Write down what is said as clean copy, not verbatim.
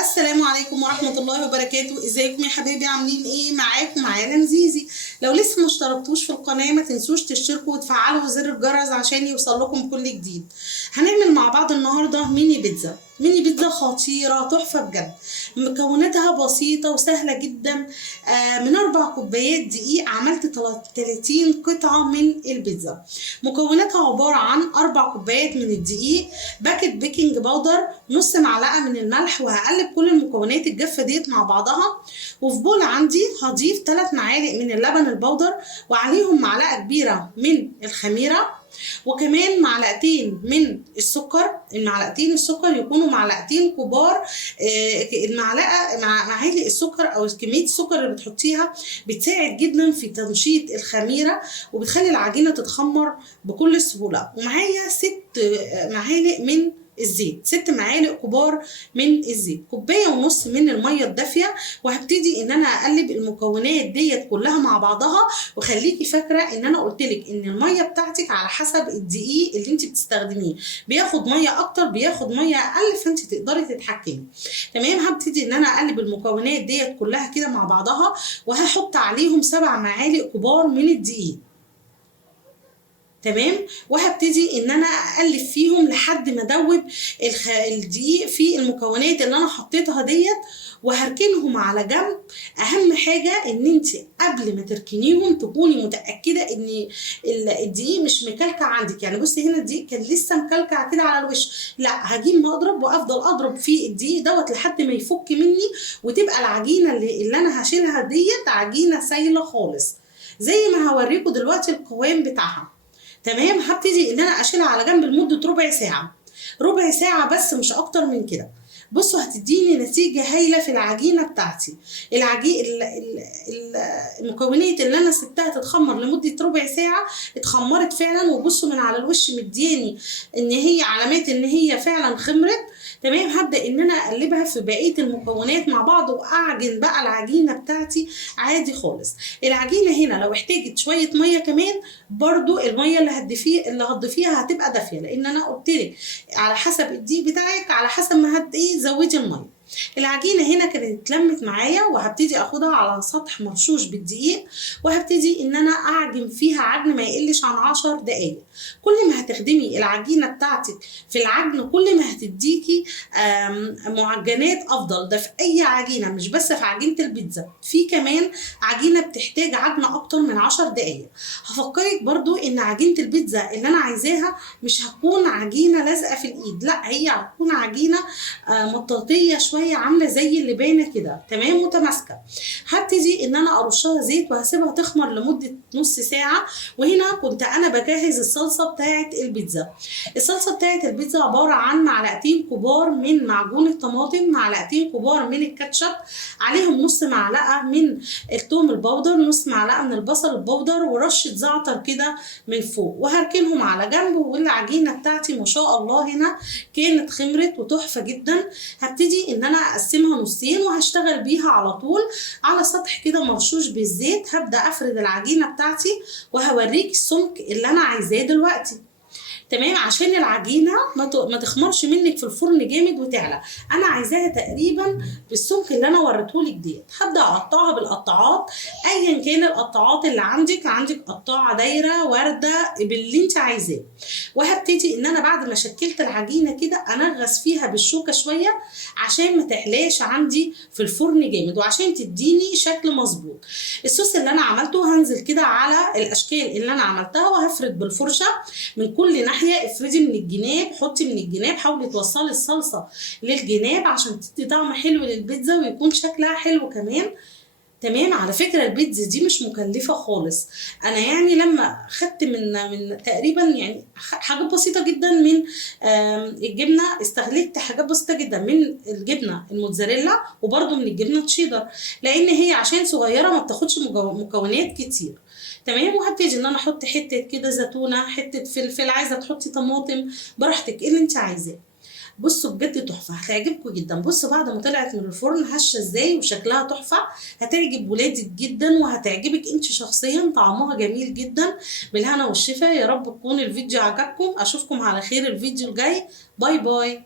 السلام عليكم ورحمة الله وبركاته. ازيكم يا حبايبي؟ عاملين ايه؟ معاكم معانا زيزي. لو لسه ما اشتركتوش في القناة ما تنسوش تشتركوا وتفعلوا زر الجرس عشان يوصل لكم كل جديد. هنعمل مع بعض النهاردة ميني بيتزا. ميني بيتزا خطيرة تحفة بجد. مكوناتها بسيطة وسهلة جدا. من 4 كوبايات دقيق عملت 30 قطعة من البيتزا. مكوناتها عبارة عن 4 كوبايات من الدقيق، باكت بيكنج باودر، نص معلقة من الملح، وهقلب كل المكونات الجافة ديت مع بعضها. وفي بول عندي هضيف 3 معالق من اللبن البودر، وعليهم معلقة كبيرة من الخميرة، وكمان معلقتين من السكر. المعلقتين السكر يكونوا معلقتين كبار. المعلقه مع معالق السكر او كميه السكر اللي بتحطيها بتساعد جدا في تنشيط الخميره وبتخلي العجينه تتخمر بكل سهوله. ومعايا 6 معالق من الزيت، 6 معالق كبار من الزيت، كوبايه ونص من الميه الدافيه. وهبتدي ان انا اقلب المكونات ديت كلها مع بعضها. وخليكي فاكره ان انا قلت لك ان الميه بتاعتك على حسب الدقيق اللي انت بتستخدميه، بياخد ميه اكتر بياخد ميه اقل، فانت تقدري تتحكمي. تمام. هبتدي ان انا اقلب المكونات ديت كلها كده مع بعضها، وهحط عليهم 7 معالق كبار من الدقيق. تمام. وهبتدي ان انا اقلب فيهم لحد ما ادوب الدقيق في المكونات اللي انا حطيتها ديت، وهركنهم على جنب. اهم حاجه ان انت قبل ما تركنيهم تكوني متاكده ان الدقيق مش مكلكع عندك. يعني بصي هنا الدقيق كان لسه مكلكع كده على الوش، لا هجيب مضرب وافضل اضرب في الدقيق دوت لحد ما يفك مني، وتبقى العجينه اللي انا هشيلها ديت عجينه سايله خالص زي ما هوريكم دلوقتي القوام بتاعها. تمام. هبتدي ان انا اشيلها على جنب لمده ربع ساعه، ربع ساعه بس مش اكتر من كده. بصوا هتديني نتيجه هايله في العجينه بتاعتي. المكونات اللي انا سبتها تتخمر لمده ربع ساعه اتخمرت فعلا، وبصوا من على الوش مدياني ان هي علامات ان هي فعلا خمرت. تمام. هبدا ان انا اقلبها في بقيه المكونات مع بعض واعجن بقى العجينه بتاعتي عادي خالص. العجينه هنا لو احتاجت شويه ميه كمان، برضو الميه اللي هتضيفيها هتبقى دافيه، لان انا قلت لك على حسب الدقيق بتاعك، على حسب ما زودي الميه. العجينه هنا كانت اتلمت معايا، وهبتدي اخدها على سطح مرشوش بالدقيق، وهبتدي ان انا اعجن فيها عجن ما يقلش عن 10 دقايق. كل ما هتخدمي العجينه بتاعتك في العجن كل ما هتديكي معجنات افضل. ده في اي عجينه، مش بس في عجينه البيتزا، في كمان عجينه بتحتاج عجن اكتر من 10 دقايق. هفكرك برضو ان عجينه البيتزا اللي انا عايزاها مش هتكون عجينه لازقه في الايد، لا هي هتكون عجينه مطاطيه شويه، عامله زي اللي باينه كده. تمام. متماسكه. هبتدي ان انا ارشها زيت وهسيبها تخمر لمده نص ساعه. وهنا كنت انا بجهز الصلصه بتاعه البيتزا. الصلصه بتاعه البيتزا عباره عن معلقتين كبار من معجون الطماطم، معلقتين كبار من الكاتشب، عليهم نص معلقه من الثوم البودر، نص معلقه من البصل البودر، ورشه زعتر كده من فوق، وهركنهم على جنب. والعجينه بتاعتي ما شاء الله هنا كانت خمرت وتحفه جدا. هبتدي ان انا اقسمها نصين وهشتغل بيها على طول على سطح كده مرشوش بالزيت. هبدا افرد العجينه بتاعتي وهوريك السمك اللي انا عايزاه دلوقتي. تمام. عشان العجينه ما تخمرش منك في الفرن جامد وتعلى، انا عايزاها تقريبا بالسمك اللي انا وريتهولك ديت. هبدا اقطعها بالقطاعات، ايا كان القطاعات اللي عندك قطاعه دايره ورده باللي انت عايزاه. وهبتدي ان انا بعد ما شكلت العجينه كده انغص فيها بالشوكه شويه عشان ما تعلاش عندي في الفرن جامد، وعشان تديني شكل مظبوط. الصوص اللي انا عملته هنزل كده على الاشكال اللي انا عملتها، وهفرد بالفرشه من كل ناحيه. افردي من الجناب، حطي من الجناب، حاولي توصلي الصلصه للجناب عشان تدي طعم حلو للبيتزا ويكون شكلها حلو كمان. تمام. على فكره البيتزا دي مش مكلفه خالص. انا يعني لما خدت من تقريبا يعني حاجات بسيطه جدا من الجبنه، استهلكت حاجات بسيطه جدا من الجبنه الموتزاريلا وبرده من الجبنه تشيدر، لان هي عشان صغيره ما بتاخدش مكونات كتير. تمام. وهبتدي ان انا احط حته كده زيتونه، حته فلفل، عايزه تحطي طماطم براحتك، ايه اللي انت عايزاه. بصوا بجد تحفه، هتعجبكم جدا. بصوا بعد ما طلعت من الفرن هشه ازاي وشكلها تحفه، هتعجب ولادك جدا وهتعجبك انت شخصيا، طعمها جميل جدا. بالهنا والشفا. يا رب يكون الفيديو عجبكم. اشوفكم على خير الفيديو الجاي. باي باي.